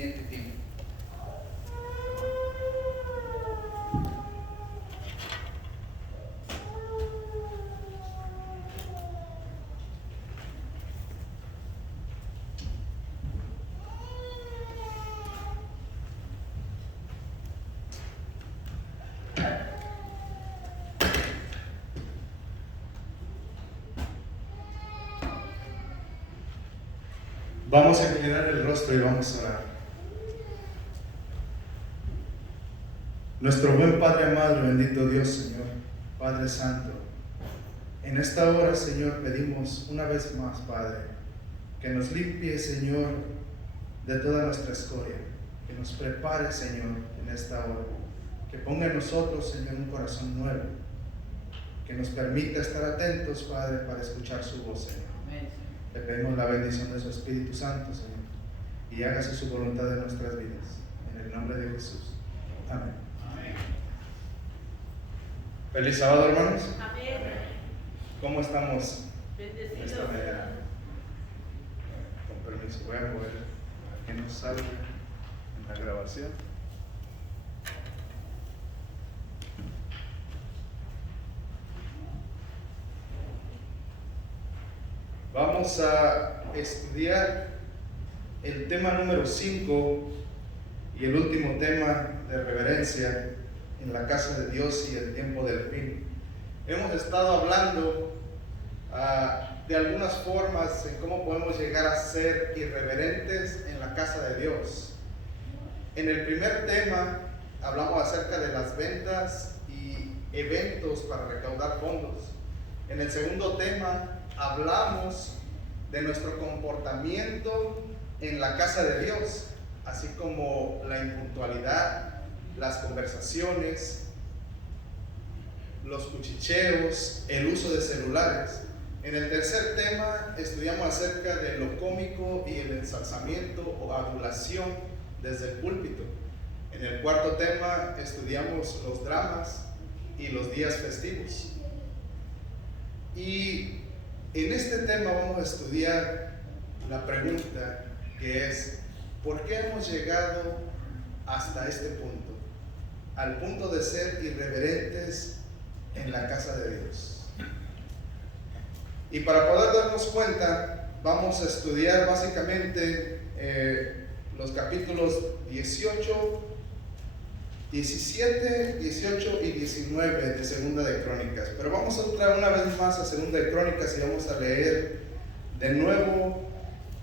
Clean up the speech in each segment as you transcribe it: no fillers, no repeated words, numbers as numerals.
siguiente tiempo. Vamos a inclinar el rostro y vamos a orar. Nuestro buen Padre amado, bendito Dios, Señor, Padre Santo, en esta hora, Señor, pedimos una vez más, Padre, que nos limpie, Señor, de toda nuestra escoria, que nos prepare, Señor, en esta hora, que ponga en nosotros, Señor, un corazón nuevo, que nos permita estar atentos, Padre, para escuchar su voz, Señor. Le pedimos la bendición de su Espíritu Santo, Señor, y hágase su voluntad en nuestras vidas. En el nombre de Jesús. Amén. Amén. Feliz sábado, hermanos. Amén. ¿Cómo estamos esta Bendecido. mañana? Con permiso, voy a mover que no salga en la grabación. Vamos a estudiar el tema número 5 y el último tema de reverencia en la casa de Dios y el tiempo del fin. Hemos estado hablando de algunas formas en cómo podemos llegar a ser irreverentes en la casa de Dios. En el primer tema hablamos acerca de las ventas y eventos para recaudar fondos. En el segundo tema hablamos de nuestro comportamiento en la casa de Dios, así como la impuntualidad, las conversaciones, los cuchicheos, el uso de celulares. En el tercer tema estudiamos acerca de lo cómico y el ensalzamiento o adulación desde el púlpito. En el cuarto tema estudiamos los dramas y los días festivos. Y en este tema vamos a estudiar la pregunta que es: ¿por qué hemos llegado hasta este punto? Al punto de ser irreverentes en la casa de Dios. Y para poder darnos cuenta, vamos a estudiar básicamente los capítulos 18, 17, 18 y 19 de Segunda de Crónicas. Pero vamos a entrar una vez más a Segunda de Crónicas y vamos a leer de nuevo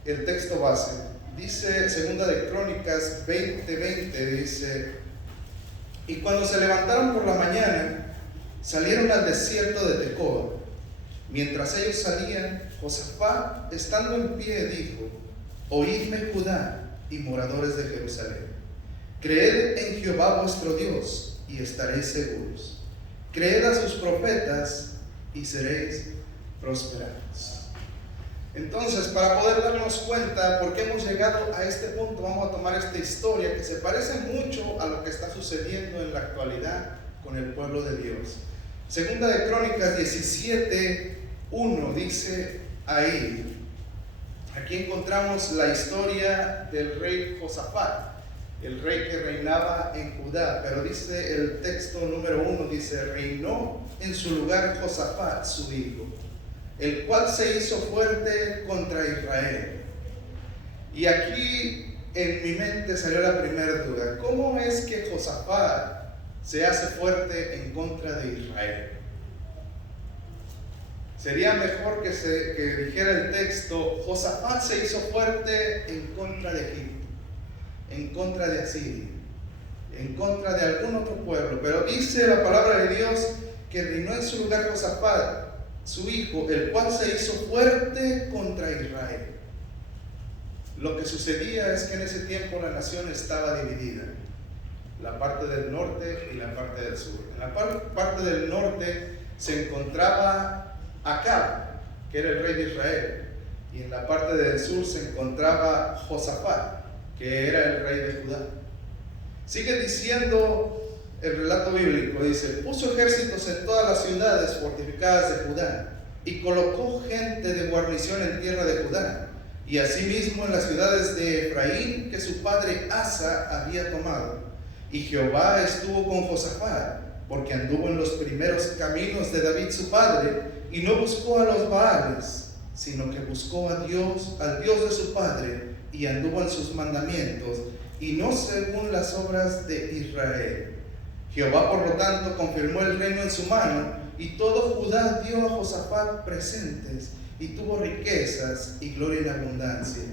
el texto base. Dice Segunda de Crónicas 20:20, dice: y cuando se levantaron por la mañana, salieron al desierto de Tecoa. Mientras ellos salían, Josafat, estando en pie, dijo: oídme, Judá y moradores de Jerusalén. Creed en Jehová vuestro Dios y estaréis seguros. Creed a sus profetas y seréis prosperados. Entonces, para poder darnos cuenta por qué hemos llegado a este punto, vamos a tomar esta historia que se parece mucho a lo que está sucediendo en la actualidad con el pueblo de Dios. Segunda de Crónicas 17:1 dice ahí, aquí encontramos la historia del rey Josafat, el rey que reinaba en Judá, pero dice el texto número 1, dice: reinó en su lugar Josafat, su hijo, el cual se hizo fuerte contra Israel. Y aquí en mi mente salió la primera duda: ¿cómo es que Josafat se hace fuerte en contra de Israel? Sería mejor que dijera el texto: Josafat se hizo fuerte en contra de Egipto, en contra de Asiria, en contra de algún otro pueblo. Pero dice la palabra de Dios que reinó en su lugar Josafat, su hijo, el cual se hizo fuerte contra Israel. Lo que sucedía es que en ese tiempo la nación estaba dividida, la parte del norte y la parte del sur. En la parte del norte se encontraba Acab, que era el rey de Israel, y en la parte del sur se encontraba Josafat, que era el rey de Judá. Sigue diciendo el relato bíblico, dice: puso ejércitos en todas las ciudades fortificadas de Judá y colocó gente de guarnición en tierra de Judá. y asimismo en las ciudades de Efraín que su padre Asa había tomado. Y Jehová estuvo con Josafat, porque anduvo en los primeros caminos de David su padre, y no buscó a los Baales, sino que buscó a Dios, al Dios de su padre, y anduvo en sus mandamientos, y no según las obras de Israel. Jehová, por lo tanto, confirmó el reino en su mano, y todo Judá dio a Josafat presentes, y tuvo riquezas y gloria en abundancia.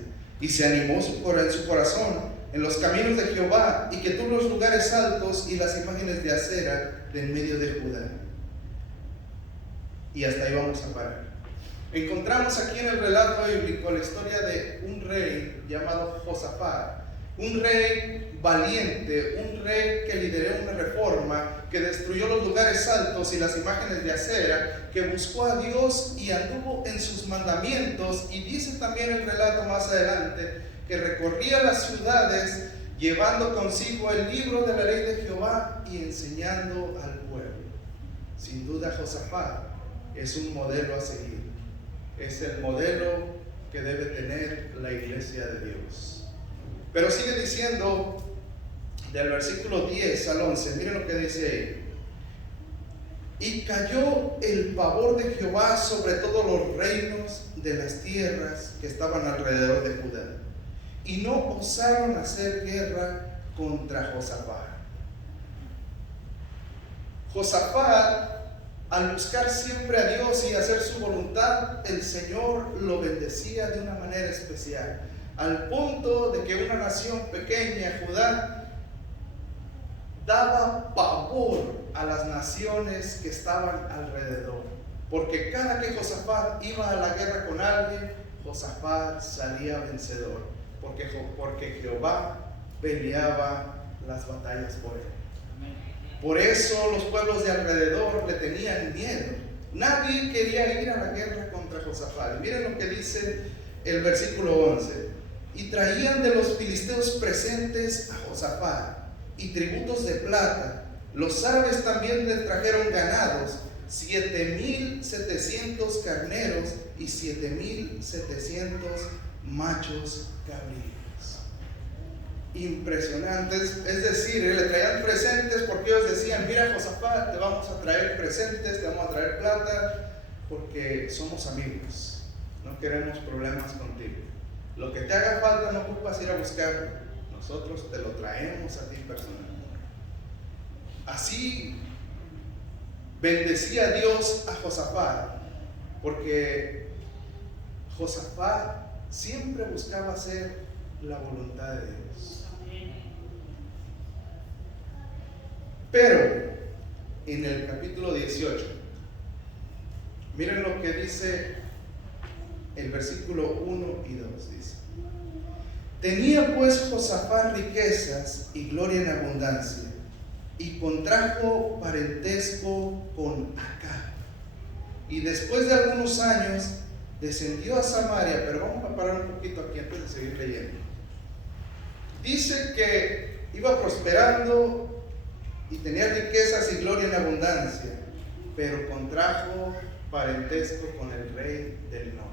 Y se animó en su corazón en los caminos de Jehová, y quitó los lugares altos y las imágenes de acera de en medio de Judá. Y hasta ahí vamos a parar. Encontramos aquí en el relato bíblico la historia de un rey llamado Josafat, un rey valiente, un rey que lideró una reforma, que destruyó los lugares altos y las imágenes de acera, que buscó a Dios y anduvo en sus mandamientos. Y dice también el relato más adelante que recorría las ciudades llevando consigo el libro de la ley de Jehová y enseñando al pueblo. Sin duda Josafat es un modelo a seguir, es el modelo que debe tener la iglesia de Dios. Pero sigue diciendo del versículo 10 al 11, miren lo que dice ahí. Y cayó el pavor de Jehová sobre todos los reinos de las tierras que estaban alrededor de Judá, y no osaron hacer guerra contra Josafat. Josafat, al buscar siempre a Dios y hacer su voluntad, el Señor lo bendecía de una manera especial, al punto de que una nación pequeña, Judá, daba pavor a las naciones que estaban alrededor, porque cada que Josafat iba a la guerra con alguien, Josafat salía vencedor, porque Jehová peleaba las batallas por él. Por eso los pueblos de alrededor le tenían miedo. Nadie quería ir a la guerra contra Josafat. Y miren lo que dice el versículo 11. Y traían de los filisteos presentes a Josafat y tributos de plata. Los árabes también le trajeron ganados, 7,700 carneros y 7,700 machos cabríos. Impresionantes, es decir, le traían presentes porque ellos decían: mira, Josafat, te vamos a traer presentes, te vamos a traer plata, porque somos amigos, no queremos problemas contigo. Lo que te haga falta no ocupas ir a buscarlo, nosotros te lo traemos a ti personalmente. Así bendecía Dios a Josafat, porque Josafat siempre buscaba hacer la voluntad de Dios. Pero en el capítulo 18, miren lo que dice el versículo 1 y 2, dice: tenía pues Josafat riquezas y gloria en abundancia, y contrajo parentesco con Acab, y después de algunos años descendió a Samaria. Pero vamos a parar un poquito aquí antes de seguir leyendo. Dice que iba prosperando y tenía riquezas y gloria en abundancia, pero contrajo parentesco con el rey del norte,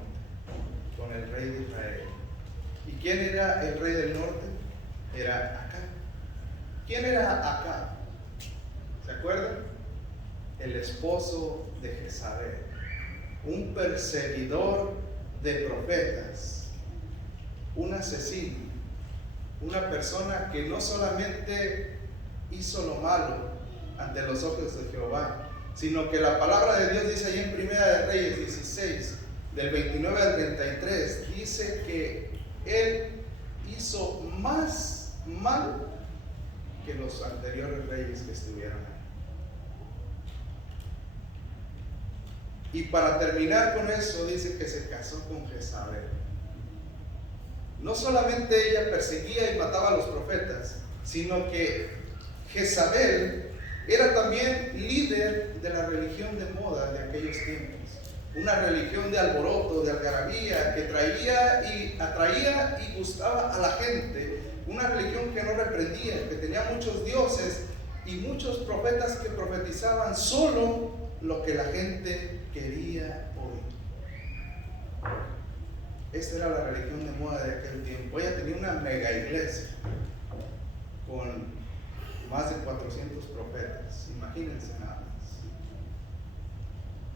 con el rey de Israel. ¿Y quién era el rey del norte? Era Acab. ¿Quién era Acab? ¿Se acuerdan? El esposo de Jezabel, un perseguidor de profetas, un asesino, una persona que no solamente hizo lo malo ante los ojos de Jehová, sino que la palabra de Dios dice ahí en Primera de Reyes 16, del 29 al 33, dice que él hizo más mal que los anteriores reyes que estuvieron ahí. Y para terminar con eso, dice que se casó con Jezabel. No solamente ella perseguía y mataba a los profetas, sino que Jezabel era también líder de la religión de moda de aquellos tiempos. Una religión de alboroto, de algarabía, que atraía y gustaba a la gente. Una religión que no reprendía, que tenía muchos dioses y muchos profetas que profetizaban solo lo que la gente quería oír. Esta era la religión de moda de aquel tiempo. Ella tenía una mega iglesia con más de 400 profetas. Imagínense nada más.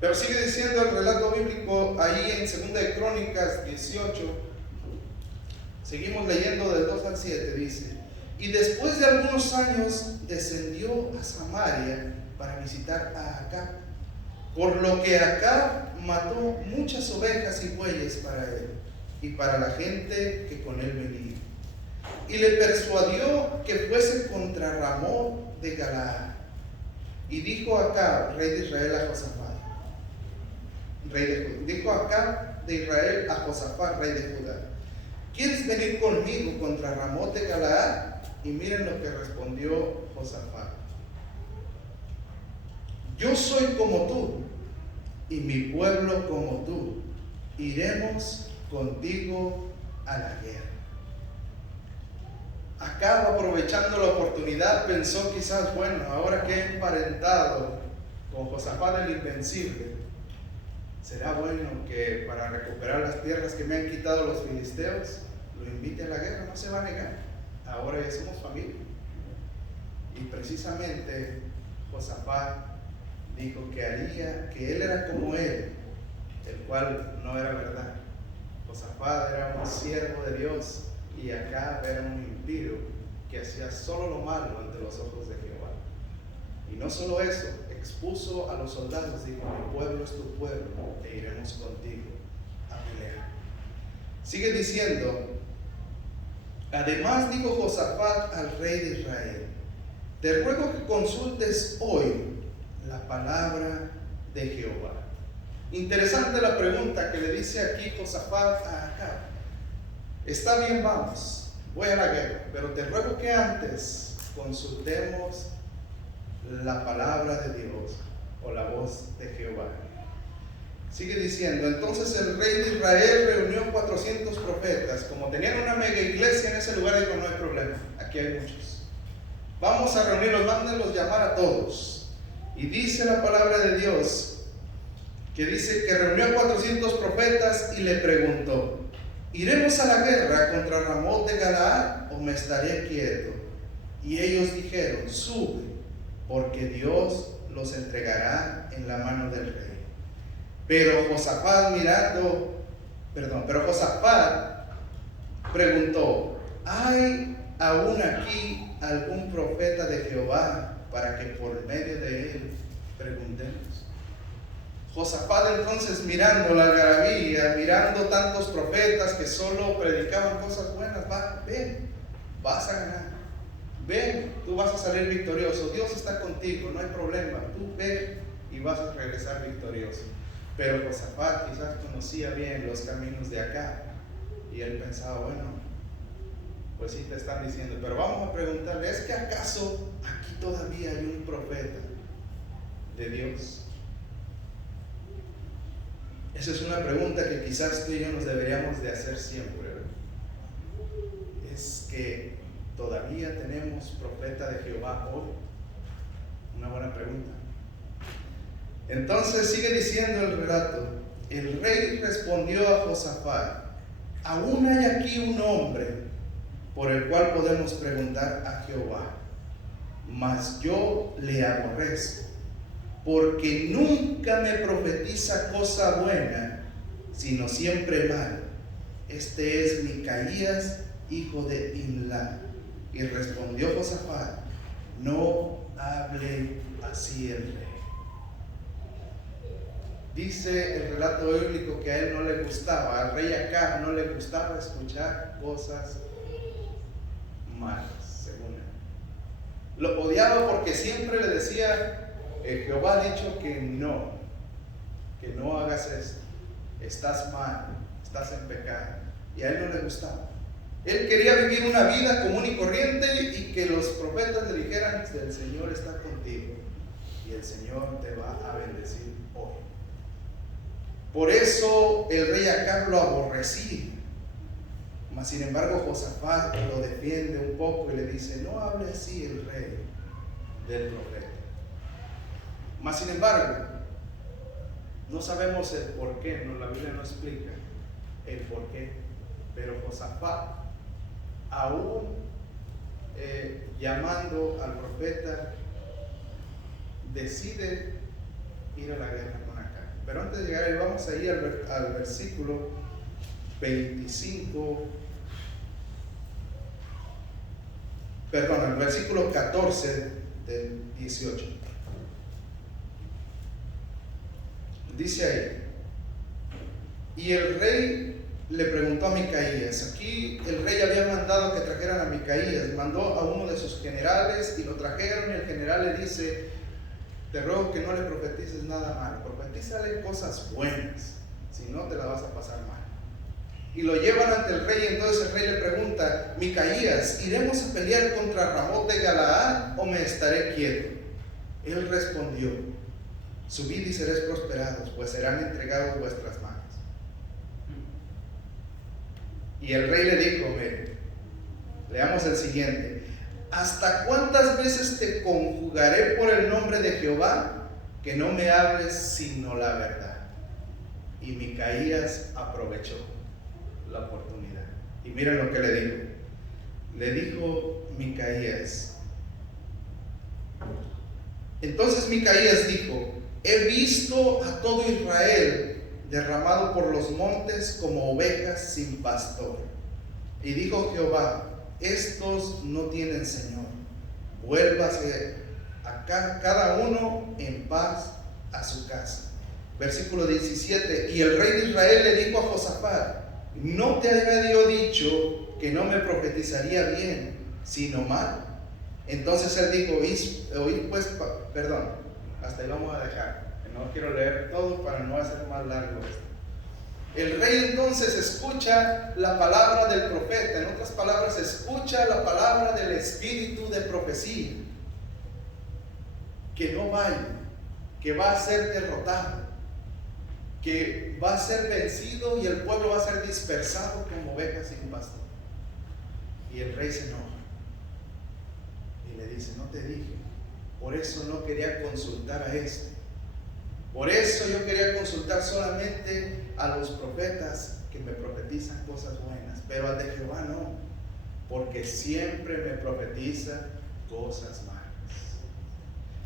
Pero sigue diciendo el relato bíblico ahí en 2 de Crónicas 18. Seguimos leyendo del 2 al 7. Dice: y después de algunos años descendió a Samaria para visitar a Acab, por lo que Acab mató muchas ovejas y bueyes para él y para la gente que con él venía, y le persuadió que fuese contra Ramón de Galaad. Y dijo Acab, rey de Israel, a Josafat, dijo Acab de Israel a Josafat, rey de Judá: ¿quieres venir conmigo contra Ramón de Galaad? Y miren lo que respondió Josafat: yo soy como tú, y mi pueblo como tú, iremos contigo a la guerra. Acab, aprovechando la oportunidad, pensó quizás, bueno, ahora que he emparentado con Josafat el invencible, será bueno que para recuperar las tierras que me han quitado los filisteos, lo invite a la guerra. No se va a negar, ahora ya somos familia. Y precisamente Josafat dijo que haría, que él era como él, el cual no era verdad. Josafat era un siervo de Dios y Acab era un impío que hacía solo lo malo ante los ojos de Jehová. Y no solo eso, expuso a los soldados, dijo: mi pueblo es tu pueblo e iremos contigo a pelear. Sigue diciendo: además dijo Josafat al rey de Israel: te ruego que consultes hoy la palabra de Jehová. Interesante la pregunta que le dice aquí Josafat a Acab. Está bien, vamos, voy a la guerra, pero te ruego que antes consultemos la palabra de Dios o la voz de Jehová. Sigue diciendo: entonces el rey de Israel reunió 400 profetas. Como tenían una mega iglesia en ese lugar, dijo: no hay problema, aquí hay muchos. Vamos a reunirlos, mándenlos llamar a todos. Y dice la palabra de Dios que dice que reunió a 400 profetas y le preguntó: ¿iremos a la guerra contra Ramón de Galaad o me estaré quieto? Y ellos dijeron: sube, porque Dios los entregará en la mano del rey. Pero Josafat preguntó: ¿hay aún aquí algún profeta de Jehová para que por medio de él preguntemos? Josafat entonces, mirando la algarabía, mirando tantos profetas que solo predicaban cosas buenas: ven, vas a ganar, ven, tú vas a salir victorioso, Dios está contigo, no hay problema, tú ven y vas a regresar victorioso. Pero Josafat quizás conocía bien los caminos de acá y él pensaba: bueno, pues sí te están diciendo, pero vamos a preguntarle: ¿es que acaso aquí todavía hay un profeta de Dios? Esa es una pregunta que quizás tú y yo nos deberíamos de hacer siempre. ¿Es que todavía tenemos profeta de Jehová hoy? Una buena pregunta. Entonces sigue diciendo el relato: el rey respondió a Josafat: aún hay aquí un hombre por el cual podemos preguntar a Jehová, mas yo le aborrezco, porque nunca me profetiza cosa buena, sino siempre mal. Este es Micaías, hijo de Imlá. Y respondió Josafat: no hable así el rey. Dice el relato bíblico que a él no le gustaba, al rey Acab no le gustaba escuchar cosas malas, según él. Lo odiaba porque siempre le decía: Jehová ha dicho que no hagas esto, estás mal, estás en pecado. Y a él no le gustaba. Él quería vivir una vida común y corriente y que los profetas le dijeran: el Señor está contigo y el Señor te va a bendecir hoy. Por eso el rey Acab lo aborrecía. Mas sin embargo Josafat lo defiende un poco y le dice: no hable así el rey del profeta. Mas sin embargo, no sabemos el por qué, la Biblia no explica. el por qué. Pero Josafat, aún llamando al profeta, decide ir a la guerra con Acab. Pero antes de llegar ahí, vamos a ir al versículo 25, perdón, al versículo 14 del 18. Dice ahí: y el rey le preguntó a Micaías. Aquí el rey había mandado que trajeran a Micaías, mandó a uno de sus generales y lo trajeron, y el general le dice: te ruego que no le profetices nada malo, profetízale cosas buenas, si no te la vas a pasar mal. Y lo llevan ante el rey. Entonces el rey le pregunta: Micaías, ¿iremos a pelear contra Ramot de Galaad o me estaré quieto? Él respondió: subid y seréis prosperados, pues serán entregados en vuestras manos. Y el rey le dijo, mire, leamos el siguiente: ¿hasta cuántas veces te conjugaré por el nombre de Jehová que no me hables sino la verdad? Y Micaías aprovechó la oportunidad. Y miren lo que le dijo. Le dijo Micaías. Entonces Micaías dijo: he visto a todo Israel derramado por los montes como ovejas sin pastor. Y dijo Jehová: estos no tienen señor, vuélvase acá cada uno en paz a su casa. Versículo 17: y el rey de Israel le dijo a Josafat: ¿no te había yo dicho que no me profetizaría bien, sino mal? Entonces él dijo: oí pues, perdón, hasta ahí vamos a dejar. No quiero leer todo para no hacer más largo esto. El rey entonces escucha la palabra del profeta, en otras palabras, escucha la palabra del espíritu de profecía, que no vaya, que va a ser derrotado, que va a ser vencido y el pueblo va a ser dispersado como ovejas sin pastor. Y el rey se enoja y le dice: no te dije, por eso no quería consultar a este. Por eso yo quería consultar solamente a los profetas que me profetizan cosas buenas, pero al de Jehová no, porque siempre me profetiza cosas malas.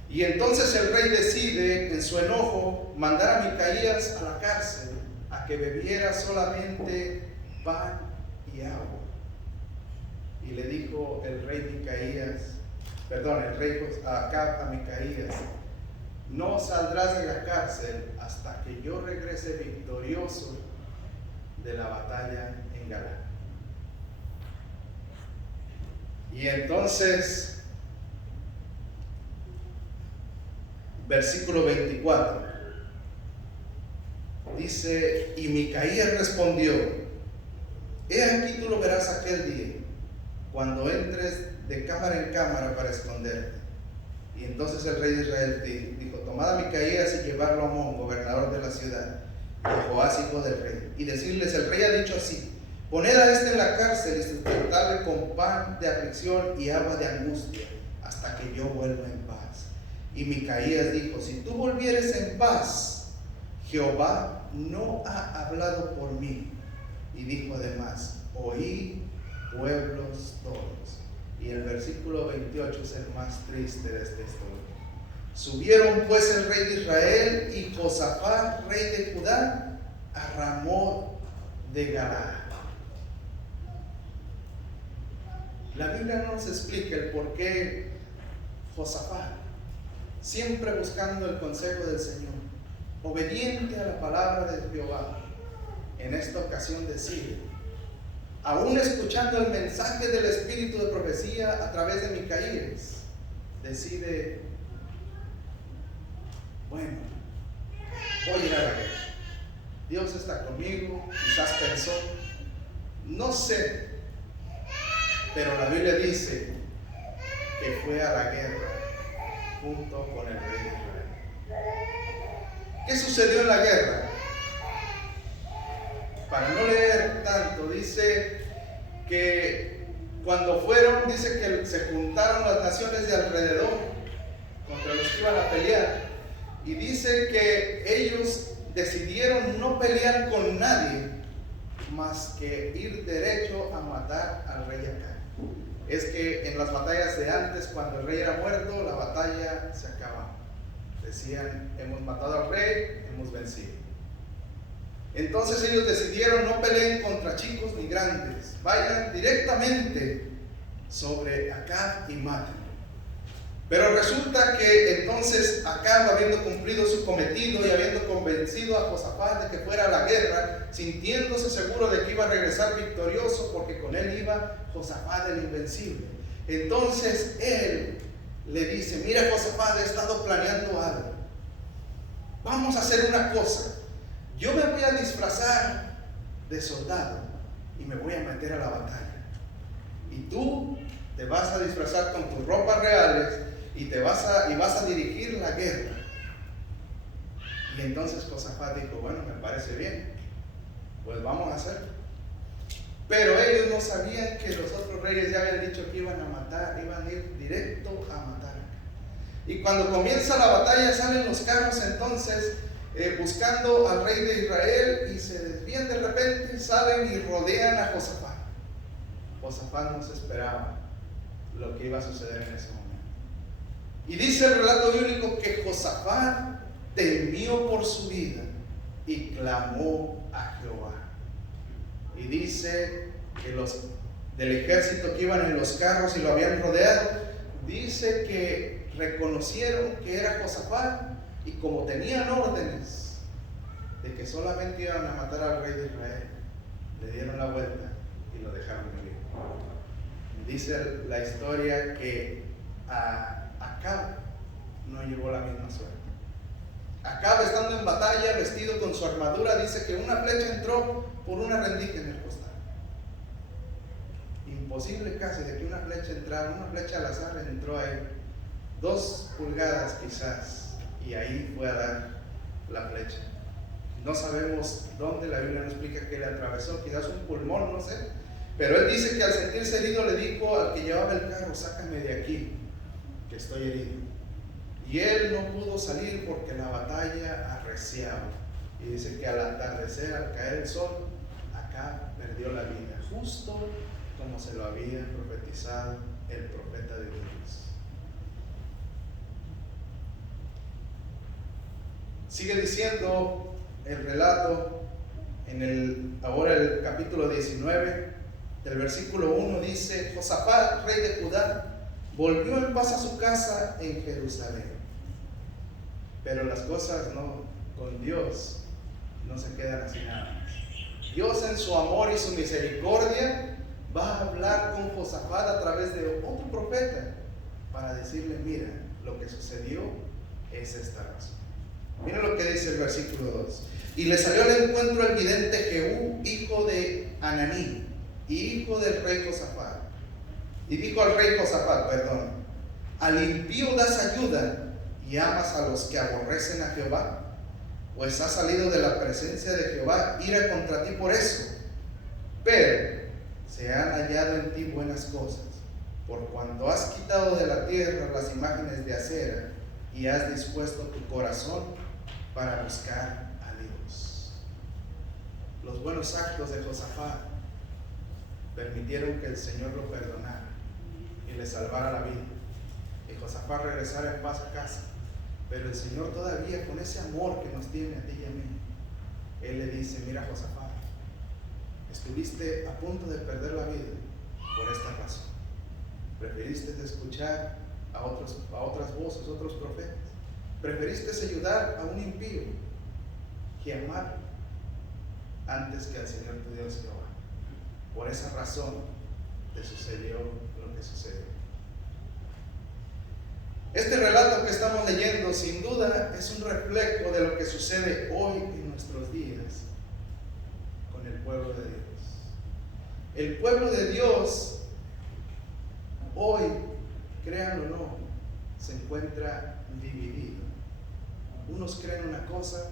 Y entonces el rey decide, en su enojo, mandar a Micaías a la cárcel, a que bebiera solamente pan y agua. Y le dijo el rey Acab a Micaías: no saldrás de la cárcel hasta que yo regrese victorioso de la batalla en Galaad. Y entonces, versículo 24, dice: y Micaías respondió: he aquí tú lo verás aquel día, cuando entres de cámara en cámara para esconderte. Y entonces el rey de Israel dijo: tomad a Micaías y llevarlo a Amón, gobernador de la ciudad, y a Joás, hijo del rey, y decirles: el rey ha dicho así: poned a este en la cárcel y sustentarle con pan de aflicción y agua de angustia, hasta que yo vuelva en paz. Y Micaías dijo: si tú volvieres en paz, Jehová no ha hablado por mí. Y dijo además: oí pueblos todos. Y el versículo 28 es el más triste de esta historia. Subieron pues el rey de Israel y Josafat, rey de Judá, a Ramot de Galaad. La Biblia no nos explica el por qué Josafat, siempre buscando el consejo del Señor, obediente a la palabra de Jehová, en esta ocasión decide, aún escuchando el mensaje del espíritu de profecía a través de Micaías, decide: bueno, voy a ir a la guerra. Dios está conmigo. Quizás pensó, no sé, pero la Biblia dice que fue a la guerra junto con el rey de Israel. ¿Qué sucedió en la guerra? Para no leer tanto, dice que cuando fueron, dice que se juntaron las naciones de alrededor contra los que iban a pelear, y dice que ellos decidieron no pelear con nadie más que ir derecho a matar al rey Acab. Es que en las batallas de antes, cuando el rey era muerto, la batalla se acababa. Decían, hemos matado al rey, hemos vencido. Entonces ellos decidieron: no peleen contra chicos ni grandes, vayan directamente sobre Acab y maten. Pero resulta que entonces Acab, habiendo cumplido su cometido y habiendo convencido a Josafat de que fuera a la guerra, sintiéndose seguro de que iba a regresar victorioso, porque con él iba Josafat el invencible, entonces él le dice: mira, Josafat, he estado planeando algo. Vamos a hacer una cosa. Yo me voy a disfrazar de soldado y me voy a meter a la batalla. Y tú te vas a disfrazar con tus ropas reales y vas a dirigir la guerra. Y entonces Josafat dijo: bueno, me parece bien, pues vamos a hacerlo. Pero ellos no sabían que los otros reyes ya habían dicho que iban a ir directo a matar. Y cuando comienza la batalla, salen los carros entonces buscando al rey de Israel, y se desvían de repente, salen y rodean a Josafat. Josafat no se esperaba lo que iba a suceder en ese momento. Y dice el relato bíblico que Josafat temió por su vida y clamó a Jehová. Y dice que los del ejército que iban en los carros y lo habían rodeado, dice que reconocieron que era Josafat, y como tenían órdenes de que solamente iban a matar al rey de Israel, le dieron la vuelta y lo dejaron vivir. Dice la historia que a Acab no llevó la misma suerte. Acab, estando en batalla, vestido con su armadura, dice que una flecha entró por una rendija en el costado. Imposible casi de que una flecha entrara, una flecha al azar entró ahí, 2 pulgadas quizás, y ahí fue a dar la flecha. No sabemos dónde, la Biblia no explica qué le atravesó, quizás un pulmón, no sé. Pero él dice que al sentirse herido le dijo al que llevaba el carro: sácame de aquí, que estoy herido. Y él no pudo salir porque la batalla arreciaba. Y dice que al atardecer, al caer el sol, Acab perdió la vida, justo como se lo había profetizado el profeta de Dios. Sigue diciendo el relato ahora el capítulo 19, del versículo 1, dice: Josafat, rey de Judá, volvió en paz a su casa en Jerusalén. Pero las cosas con Dios no se quedan así nada más. Dios, en su amor y su misericordia, va a hablar con Josafat a través de otro profeta para decirle: mira, lo que sucedió es esta razón. Mira lo que dice el versículo 2. Y le salió al encuentro el vidente Jehú, hijo de Ananí, y hijo del rey Josafat. Y dijo al rey Josafat: ¿al impío das ayuda y amas a los que aborrecen a Jehová? Pues ha salido de la presencia de Jehová ira contra ti por eso. Pero se han hallado en ti buenas cosas, por cuanto has quitado de la tierra las imágenes de acera y has dispuesto tu corazón para buscar a Dios. Los buenos actos de Josafat permitieron que el Señor lo perdonara y le salvara la vida, y Josafat regresara en paz a casa. Pero el Señor, todavía con ese amor que nos tiene a ti y a mí, Él le dice: mira, Josafat, estuviste a punto de perder la vida por esta razón. Preferiste escuchar a otras voces, otros profetas. Preferiste ayudar a un impío que amar antes que al Señor tu Dios Jehová. Por esa razón te sucedió lo que sucedió. Este relato que estamos leyendo, sin duda, es un reflejo de lo que sucede hoy en nuestros días con el pueblo de Dios. El pueblo de Dios hoy, créanlo o no, se encuentra dividido. Unos creen una cosa,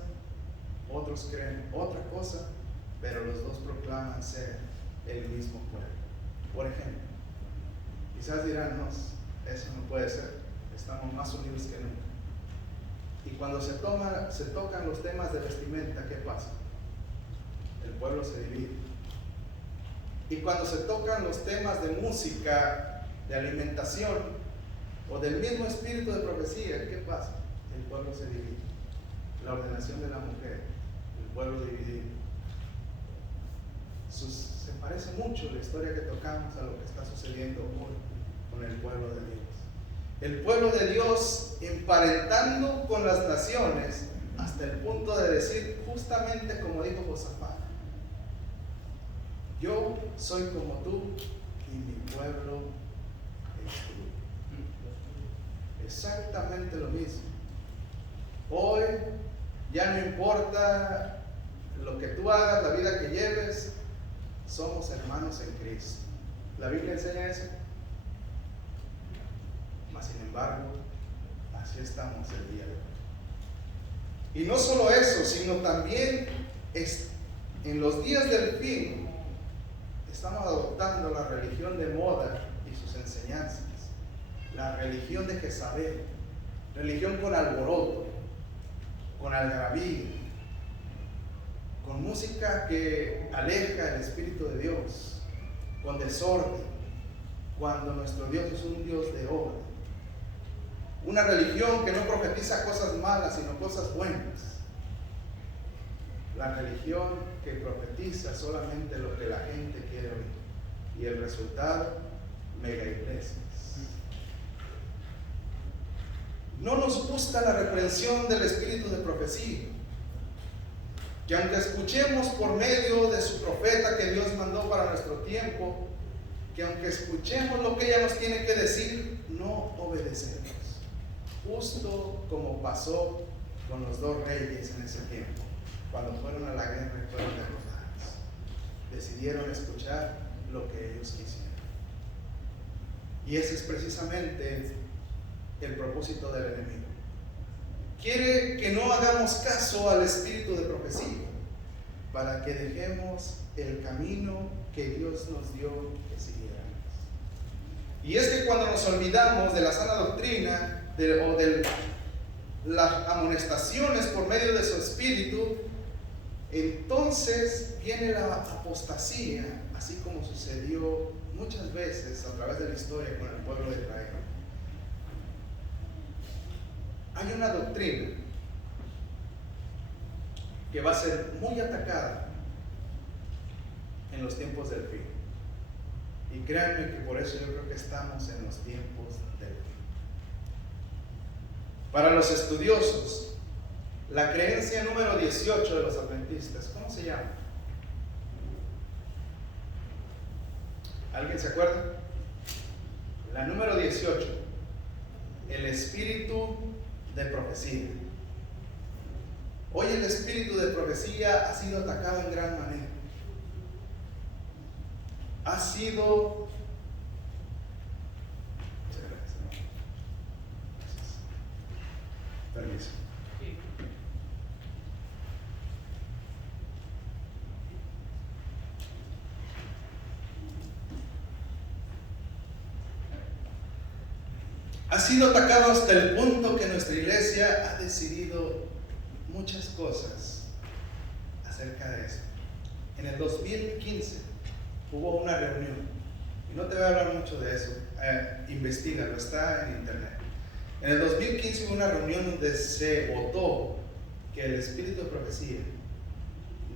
otros creen otra cosa, pero los dos proclaman ser el mismo pueblo. Por ejemplo, quizás dirán: no, eso no puede ser, estamos más unidos que nunca. Y cuando se tocan los temas de vestimenta, ¿qué pasa? El pueblo se divide. Y cuando se tocan los temas de música, de alimentación o del mismo espíritu de profecía, ¿qué pasa? El pueblo se divide. La ordenación de la mujer, el pueblo dividido. Se parece mucho la historia que tocamos a lo que está sucediendo hoy con el pueblo de Dios. El pueblo de Dios emparentando con las naciones hasta el punto de decir justamente como dijo Josafat: yo soy como tú y mi pueblo es tú. Exactamente lo mismo. Hoy ya no importa lo que tú hagas, la vida que lleves, somos hermanos en Cristo. ¿La Biblia enseña eso? Mas sin embargo, así estamos el día de hoy. Y no solo eso, sino también en los días del fin estamos adoptando la religión de moda y sus enseñanzas. La religión de Jezabel, religión con alboroto, con algarabía, con música que aleja el Espíritu de Dios, con desorden, cuando nuestro Dios es un Dios de orden. Una religión que no profetiza cosas malas, sino cosas buenas. La religión que profetiza solamente lo que la gente quiere oír. Y el resultado, mega iglesias. No nos gusta la reprensión del espíritu de profecía, que aunque escuchemos por medio de su profeta que Dios mandó para nuestro tiempo, que aunque escuchemos lo que ella nos tiene que decir, no obedecemos. Justo como pasó con los dos reyes en ese tiempo, cuando fueron a la guerra y fueron derrotados. Decidieron escuchar lo que ellos quisieran. Y ese es precisamente el propósito del enemigo. Quiere que no hagamos caso al espíritu de profecía, para que dejemos el camino que Dios nos dio que siguiéramos. Y es que cuando nos olvidamos de la sana doctrina o de las amonestaciones por medio de su espíritu, entonces viene la apostasía, así como sucedió muchas veces a través de la historia con el pueblo de Israel. Hay una doctrina que va a ser muy atacada en los tiempos del fin. Y créanme que por eso yo creo que estamos en los tiempos del fin. Para los estudiosos, la creencia número 18 de los adventistas, ¿cómo se llama? ¿Alguien se acuerda? La número 18, el espíritu de profecía. Hoy el espíritu de profecía ha sido atacado en gran manera. Ha sido... Muchas gracias, hermano. Gracias. Permiso. Ha sido atacado hasta el punto que nuestra iglesia ha decidido muchas cosas acerca de eso. En el 2015 hubo una reunión, y no te voy a hablar mucho de eso, investígalo, está en internet. En el 2015 hubo una reunión donde se votó que el espíritu de profecía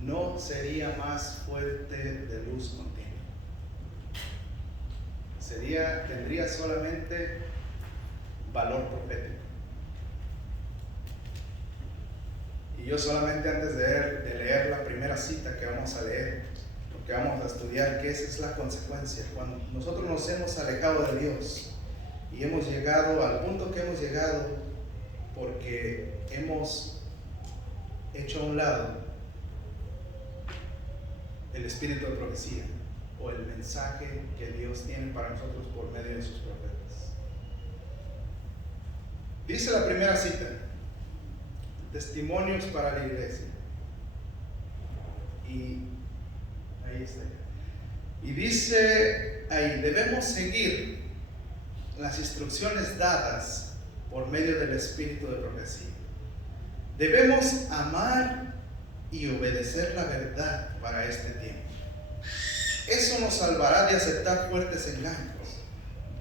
no sería más fuerte de luz continua. Tendría solamente valor profético. Y yo solamente antes de leer la primera cita que vamos a leer, porque vamos a estudiar que esa es la consecuencia. Cuando nosotros nos hemos alejado de Dios y hemos llegado al punto que hemos llegado porque hemos hecho a un lado el espíritu de profecía o el mensaje que Dios tiene para nosotros por medio de sus profetas. Dice la primera cita: testimonios para la iglesia. Y ahí está. Y dice ahí: debemos seguir las instrucciones dadas por medio del espíritu de profecía. Debemos amar y obedecer la verdad para este tiempo. Eso nos salvará de aceptar fuertes engaños.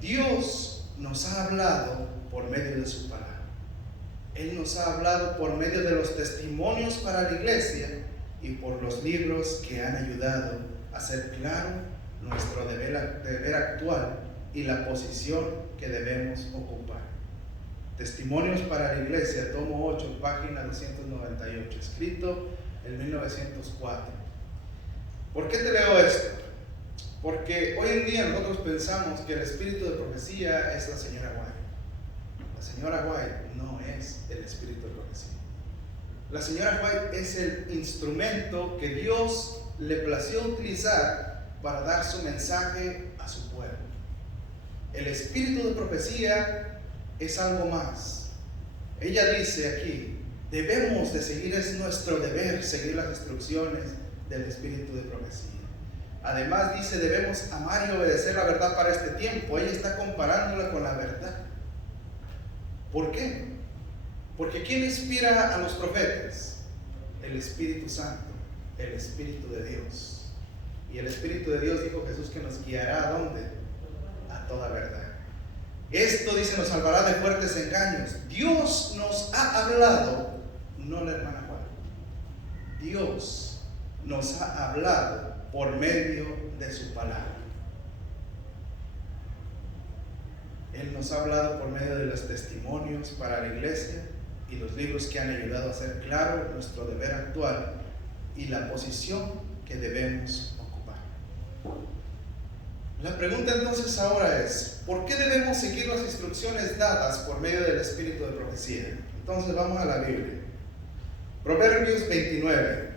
Dios nos ha hablado por medio de su palabra. Él nos ha hablado por medio de los testimonios para la iglesia y por los libros que han ayudado a hacer claro nuestro deber actual y la posición que debemos ocupar. Testimonios para la iglesia, tomo 8, página 298, escrito en 1904. ¿Por qué te leo esto? Porque hoy en día nosotros pensamos que el espíritu de profecía es la señora White. La señora White no es el espíritu de profecía. La señora White es el instrumento que Dios le plació utilizar para dar su mensaje a su pueblo. El espíritu de profecía es algo más. Ella dice aquí, debemos de seguir, es nuestro deber seguir las instrucciones del espíritu de profecía. Además dice, debemos amar y obedecer la verdad para este tiempo. Ella está comparándola con la verdad. ¿Por qué? Porque ¿quién inspira a los profetas? El Espíritu Santo, el Espíritu de Dios. Y el Espíritu de Dios, dijo Jesús, que nos guiará ¿a dónde? A toda verdad. Esto, dice, nos salvará de fuertes engaños. Dios nos ha hablado, no la hermana Juan. Dios nos ha hablado por medio de su palabra. Él nos ha hablado por medio de los testimonios para la iglesia y los libros que han ayudado a hacer claro nuestro deber actual y la posición que debemos ocupar. La pregunta entonces ahora es, ¿por qué debemos seguir las instrucciones dadas por medio del espíritu de profecía? Entonces vamos a la Biblia. Proverbios 29.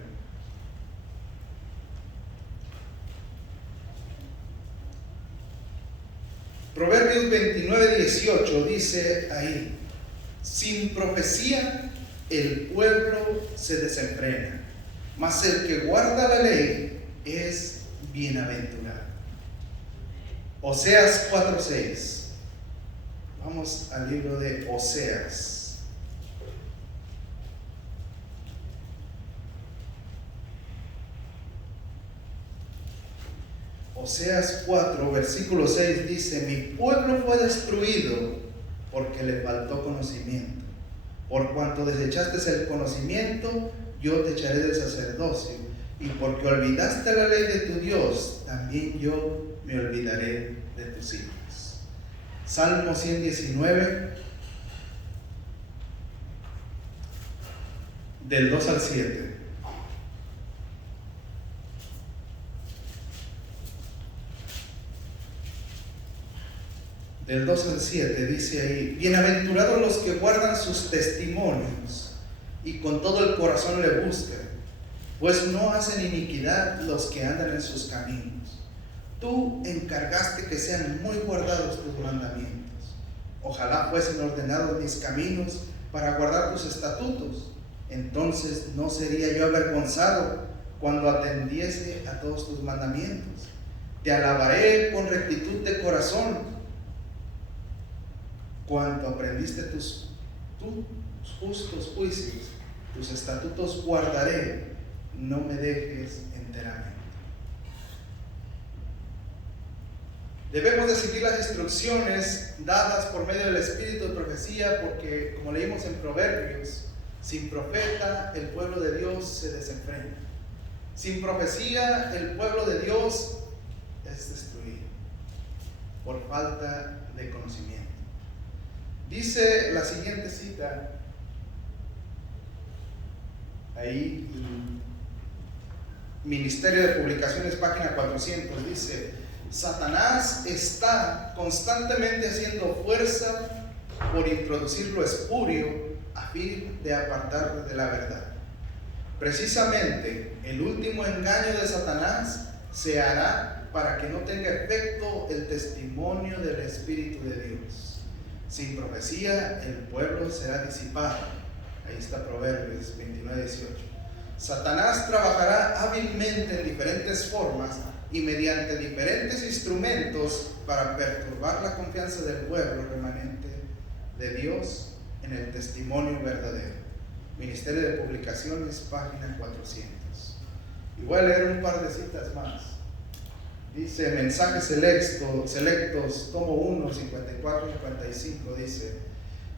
Proverbios 29, 18 dice ahí, sin profecía el pueblo se desenfrena, mas el que guarda la ley es bienaventurado. Oseas 4:6. Vamos al libro de Oseas. Oseas 4, versículo 6 dice, mi pueblo fue destruido porque le faltó conocimiento. Por cuanto desechaste el conocimiento, yo te echaré del sacerdocio. Y porque olvidaste la ley de tu Dios, también yo me olvidaré de tus hijos. Salmo 119, del 2 al 7. Del 2 al 7 dice ahí, bienaventurados los que guardan sus testimonios y con todo el corazón le buscan, pues no hacen iniquidad los que andan en sus caminos. Tú encargaste que sean muy guardados tus mandamientos. Ojalá fuesen ordenados mis caminos para guardar tus estatutos. Entonces no sería yo avergonzado cuando atendiese a todos tus mandamientos. Te alabaré con rectitud de corazón. Cuando aprendiste tus justos juicios, tus estatutos guardaré, no me dejes enteramente. Debemos de seguir las instrucciones dadas por medio del espíritu de profecía, porque como leímos en Proverbios, sin profeta el pueblo de Dios se desenfrena. Sin profecía el pueblo de Dios es destruido por falta de conocimiento. Dice la siguiente cita, ahí, Ministerio de Publicaciones, página 400, dice, Satanás está constantemente haciendo fuerza por introducir lo espurio a fin de apartarlo de la verdad. Precisamente, el último engaño de Satanás se hará para que no tenga efecto el testimonio del Espíritu de Dios. Sin profecía el pueblo será disipado. Ahí está Proverbios 29, 18. Satanás trabajará hábilmente en diferentes formas y mediante diferentes instrumentos para perturbar la confianza del pueblo remanente de Dios en el testimonio verdadero. Ministerio de Publicaciones, página 400. Y voy a leer un par de citas más. Dice Mensajes Selectos, tomo 1, 54 y 55, dice: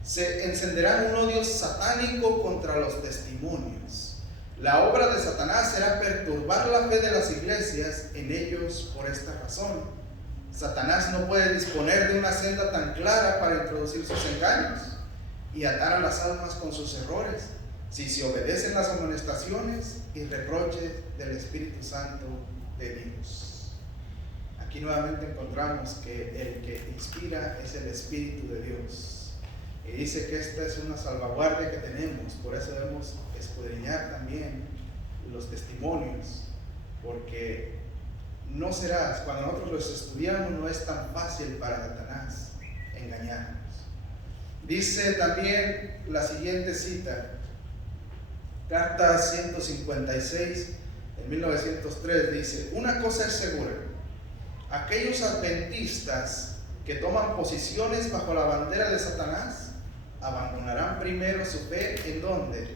se encenderá un odio satánico contra los testimonios. La obra de Satanás será perturbar la fe de las iglesias en ellos por esta razón. Satanás no puede disponer de una senda tan clara para introducir sus engaños y atar a las almas con sus errores, si se obedecen las amonestaciones y reproches del Espíritu Santo de Dios. Aquí nuevamente encontramos que el que inspira es el Espíritu de Dios. Y dice que esta es una salvaguardia que tenemos, por eso debemos escudriñar también los testimonios, porque no serás, cuando nosotros los estudiamos, no es tan fácil para Satanás engañarnos. Dice también la siguiente cita, carta 156 en 1903, dice: una cosa es segura, aquellos adventistas que toman posiciones bajo la bandera de Satanás abandonarán primero su fe, ¿en dónde?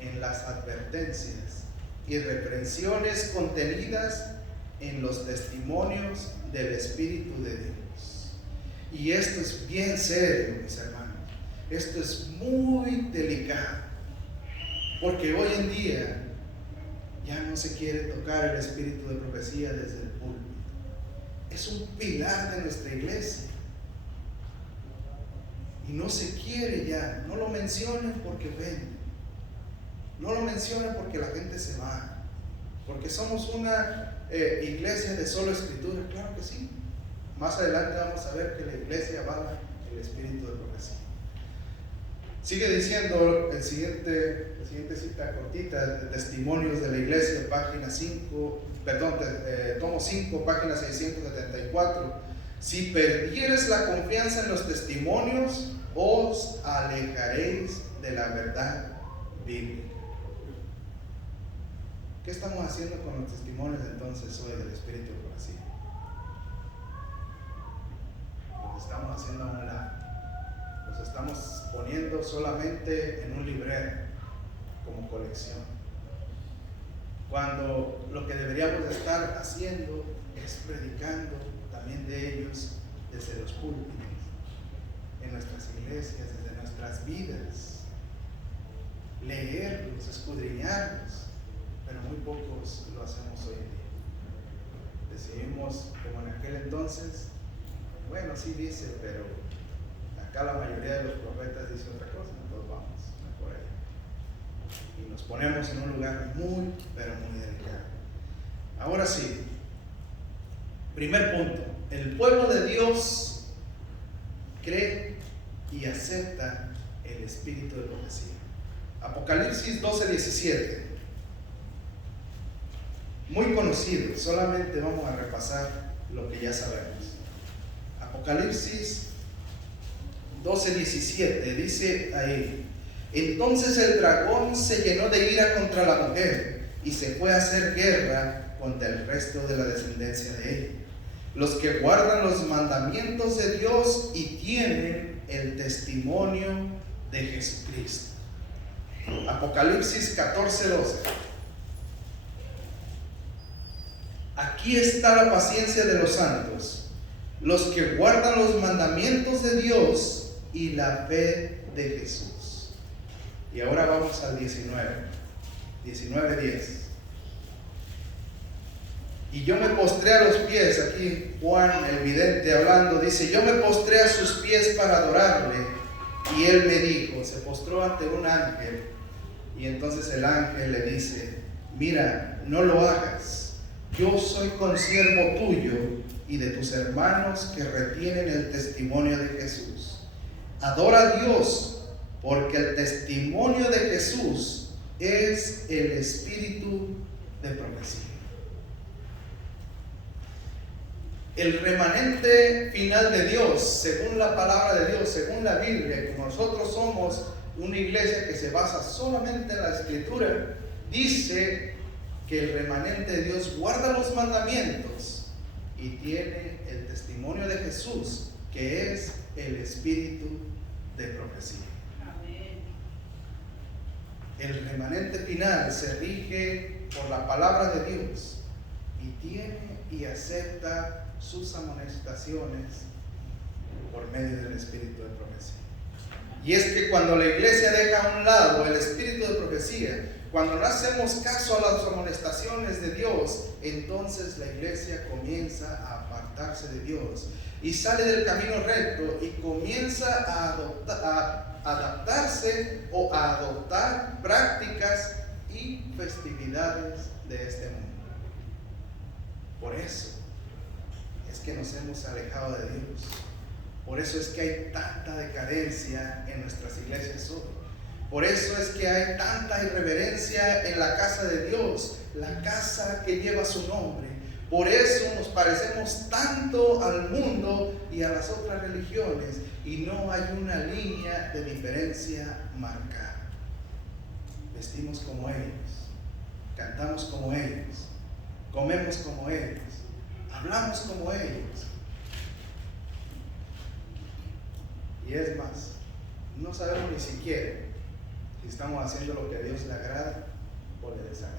En las advertencias y reprensiones contenidas en los testimonios del Espíritu de Dios. Y esto es bien serio, mis hermanos. Esto es muy delicado, porque hoy en día ya no se quiere tocar el espíritu de profecía desde el púlpito. Es un pilar de nuestra iglesia. Y no se quiere ya, no lo mencionen porque venden, no lo mencionen porque la gente se va, porque somos una iglesia de solo escritura. Claro que sí, más adelante vamos a ver que la iglesia avala el espíritu de profecía. Sigue diciendo la siguiente cita cortita de Testimonios de la Iglesia, página 5, tomo 5, página 674. Si perdieres la confianza en los testimonios, os alejaréis de la verdad bíblica. ¿Qué estamos haciendo con los testimonios entonces hoy del Espíritu de profecía? Los estamos haciendo a un lado. Los estamos poniendo solamente en un librero como colección, cuando lo que deberíamos estar haciendo es predicando también de ellos desde los púlpitos, en nuestras iglesias, desde nuestras vidas, leerlos, escudriñarlos, pero muy pocos lo hacemos hoy en día. Decidimos, como en aquel entonces, bueno, sí dice, pero acá la mayoría de los profetas dice otra cosa, entonces vamos por ahí. Y nos ponemos en un lugar muy, pero muy delicado. Ahora sí, primer punto: el pueblo de Dios cree y acepta el espíritu de profecía. Apocalipsis 12:17, muy conocido, solamente vamos a repasar lo que ya sabemos. Apocalipsis 12:17 dice ahí: entonces el dragón se llenó de ira contra la mujer y se fue a hacer guerra contra el resto de la descendencia de ella, los que guardan los mandamientos de Dios y tienen el testimonio de Jesucristo. Apocalipsis 14:12. Aquí está la paciencia de los santos, los que guardan los mandamientos de Dios y la fe de Jesús. Y ahora vamos al 19:10. Y yo me postré a los pies, aquí Juan el vidente hablando, dice: yo me postré a sus pies para adorarle. Y él me dijo, se postró ante un ángel, y entonces el ángel le dice: mira, no lo hagas, yo soy consiervo tuyo y de tus hermanos que retienen el testimonio de Jesús. Adora a Dios, porque el testimonio de Jesús es el espíritu de profecía. El remanente final de Dios, según la palabra de Dios, según la Biblia, como nosotros somos una iglesia que se basa solamente en la Escritura, dice que el remanente de Dios guarda los mandamientos y tiene el testimonio de Jesús, que es el espíritu de profecía. Amén. El remanente final se rige por la palabra de Dios, y tiene y acepta sus amonestaciones por medio del espíritu de profecía. Y es que cuando la iglesia deja a un lado el espíritu de profecía, cuando no hacemos caso a las amonestaciones de Dios, entonces la iglesia comienza a apartarse de Dios y sale del camino recto y comienza a adaptarse o a adoptar prácticas y festividades de este mundo. Por eso es que nos hemos alejado de Dios. Por eso es que hay tanta decadencia en nuestras iglesias hoy. Por eso es que hay tanta irreverencia en la casa de Dios, la casa que lleva su nombre. Por eso nos parecemos tanto al mundo y a las otras religiones y no hay una línea de diferencia marcada. Vestimos como ellos, cantamos como ellos, comemos como ellos, hablamos como ellos. Y es más, no sabemos ni siquiera si estamos haciendo lo que a Dios le agrada o le desagrada.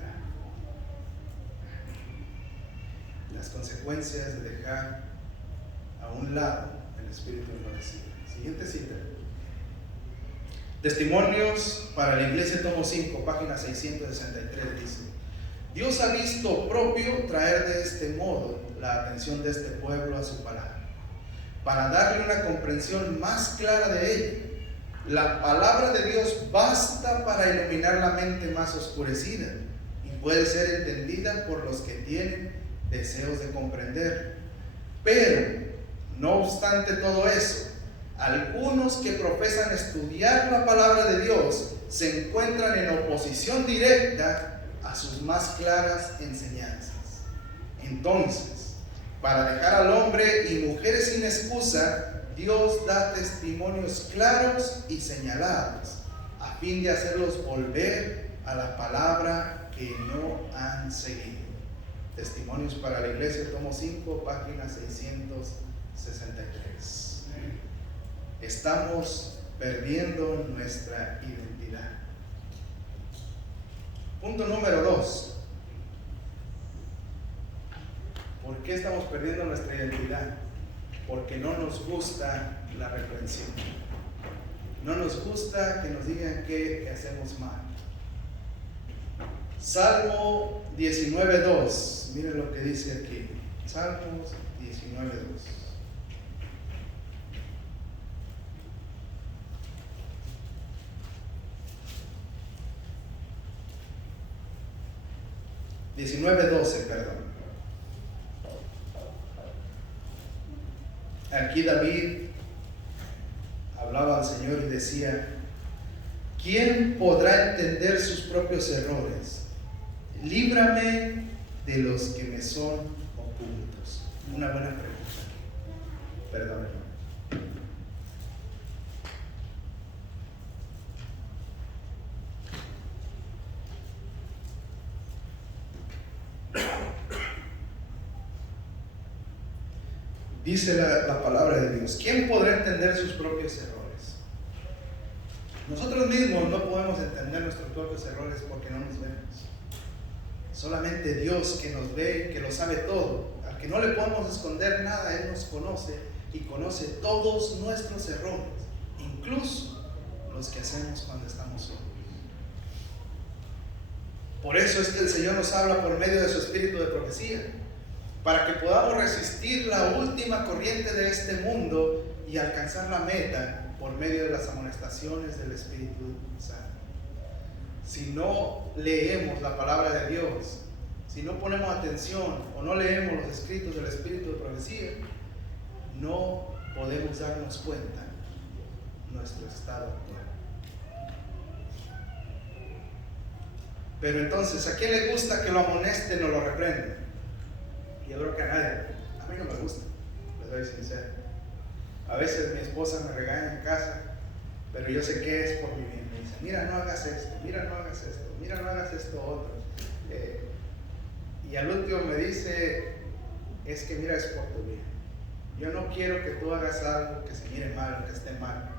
Las consecuencias de dejar a un lado el espíritu de profecía. Siguiente cita. Testimonios para la Iglesia, tomo 5, página 663, dice: Dios ha visto propio traer de este modo la atención de este pueblo a su palabra, para darle una comprensión más clara de ella. La palabra de Dios basta para iluminar la mente más oscurecida y puede ser entendida por los que tienen deseos de comprender. Pero, no obstante todo eso, algunos que profesan estudiar la palabra de Dios se encuentran en oposición directa a sus más claras enseñanzas. Entonces, para dejar al hombre y mujeres sin excusa, Dios da testimonios claros y señalados a fin de hacerlos volver a la palabra que no han seguido. Testimonios para la Iglesia, tomo 5, página 663. Estamos perdiendo nuestra identidad. Punto número 2. ¿Por qué estamos perdiendo nuestra identidad? Porque no nos gusta la reprensión. No nos gusta que nos digan que hacemos mal. Salmo 19:2. Miren lo que dice aquí. Salmos 19:2. Perdón. Aquí David hablaba al Señor y decía: ¿quién podrá entender sus propios errores? Líbrame de los que me son ocultos. Una buena pregunta. Perdón, hermano. Dice la palabra de Dios: ¿quién podrá entender sus propios errores? Nosotros mismos no podemos entender nuestros propios errores porque no nos vemos. Solamente Dios, que nos ve y que lo sabe todo, al que no le podemos esconder nada, Él nos conoce y conoce todos nuestros errores, incluso los que hacemos cuando estamos solos. Por eso es que el Señor nos habla por medio de su espíritu de profecía, para que podamos resistir la última corriente de este mundo y alcanzar la meta por medio de las amonestaciones del Espíritu Santo. Si no leemos la palabra de Dios, si no ponemos atención o no leemos los escritos del Espíritu de profecía, no podemos darnos cuenta de nuestro estado actual. Pero entonces, ¿a quién le gusta que lo amonesten o lo reprendan? Yo creo que a nadie. A mí no me gusta, les soy sincero. A veces mi esposa me regaña en casa, pero yo sé que es por mi bien. Me dice: mira, no hagas esto, mira, no hagas esto, mira, no hagas esto otro. Y al último me dice: es que mira, es por tu bien. Yo no quiero que tú hagas algo que se mire mal o que esté mal.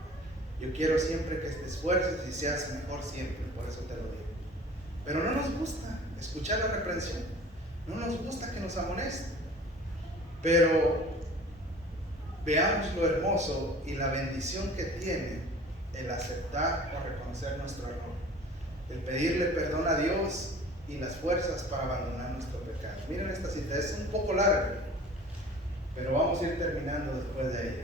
Yo quiero siempre que te esfuerces y seas mejor siempre, por eso te lo digo. Pero no nos gusta escuchar la reprensión. No nos gusta que nos amonesten. Pero veamos lo hermoso y la bendición que tiene el aceptar o reconocer nuestro error, el pedirle perdón a Dios y las fuerzas para abandonar nuestro pecado. Miren esta cita, es un poco larga, pero vamos a ir terminando después de ella.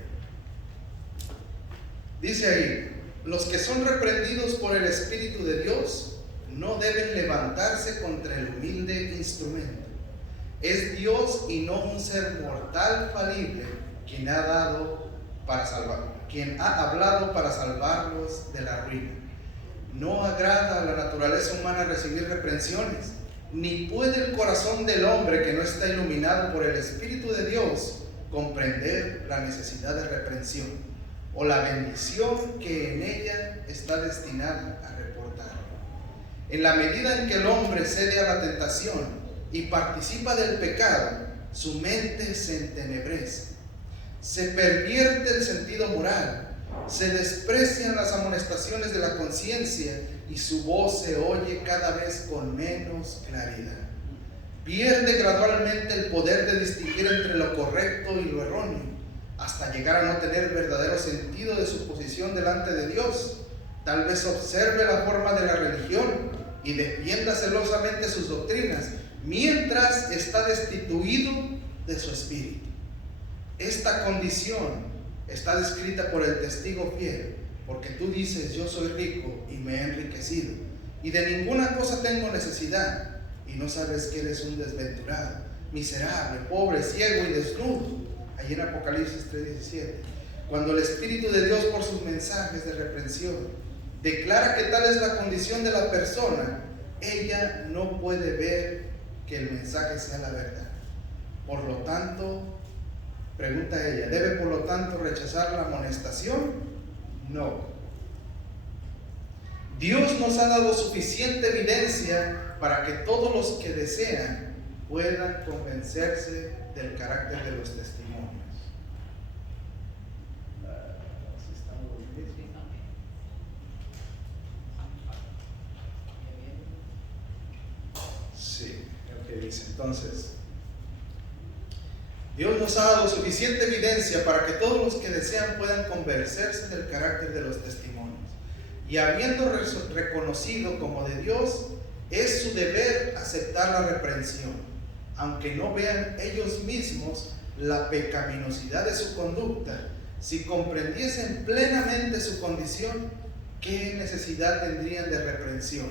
Dice ahí: los que son reprendidos por el Espíritu de Dios no deben levantarse contra el humilde instrumento. Es Dios y no un ser mortal falible quien ha hablado para salvarlos de la ruina. No agrada a la naturaleza humana recibir reprensiones, ni puede el corazón del hombre que no está iluminado por el Espíritu de Dios comprender la necesidad de reprensión o la bendición que en ella está destinada a reportar. En la medida en que el hombre cede a la tentación y participa del pecado, su mente se entenebrece, se pervierte el sentido moral, se desprecian las amonestaciones de la conciencia y su voz se oye cada vez con menos claridad. Pierde gradualmente el poder de distinguir entre lo correcto y lo erróneo, hasta llegar a no tener verdadero sentido de su posición delante de Dios. Tal vez observe la forma de la religión y defienda celosamente sus doctrinas, mientras está destituido de su espíritu. Esta condición está descrita por el testigo fiel, porque tú dices: yo soy rico y me he enriquecido, y de ninguna cosa tengo necesidad, y no sabes que eres un desventurado, miserable, pobre, ciego y desnudo. Allí en Apocalipsis 3:17. Cuando el Espíritu de Dios, por sus mensajes de reprensión, declara que tal es la condición de la persona, ella no puede ver que el mensaje sea la verdad. Por lo tanto, pregunta ella, ¿debe por lo tanto rechazar la amonestación? No. Dios nos ha dado suficiente evidencia para que todos los que desean puedan convencerse del carácter de los testimonios. Sí, lo que dice. Entonces, Dios nos ha dado suficiente evidencia para que todos los que desean puedan convencerse del carácter de los testimonios. Y habiendo reconocido como de Dios, es su deber aceptar la reprensión, aunque no vean ellos mismos la pecaminosidad de su conducta. Si comprendiesen plenamente su condición, ¿qué necesidad tendrían de reprensión?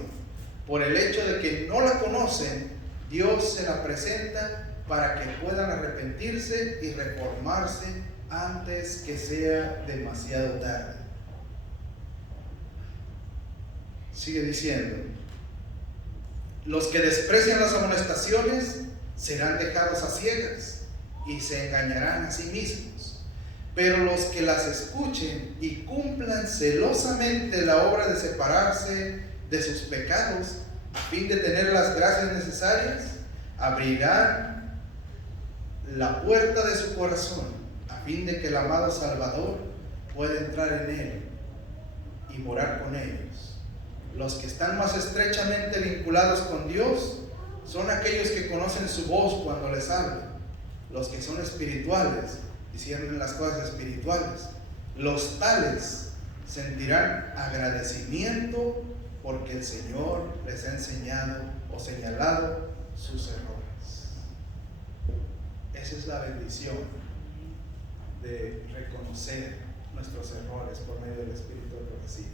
Por el hecho de que no la conocen, Dios se la presenta para que puedan arrepentirse y reformarse antes que sea demasiado tarde. Sigue diciendo: los que desprecian las amonestaciones serán dejados a ciegas y se engañarán a sí mismos. Pero los que las escuchen y cumplan celosamente la obra de separarse de sus pecados a fin de tener las gracias necesarias, abrirán la puerta de su corazón a fin de que el amado Salvador pueda entrar en él y morar con ellos. Los que están más estrechamente vinculados con Dios son aquellos que conocen su voz cuando les habla. Los que son espirituales disciernen las cosas espirituales. Los tales sentirán agradecimiento porque el Señor les ha enseñado o señalado sus errores. Esa es la bendición de reconocer nuestros errores por medio del Espíritu de profecía.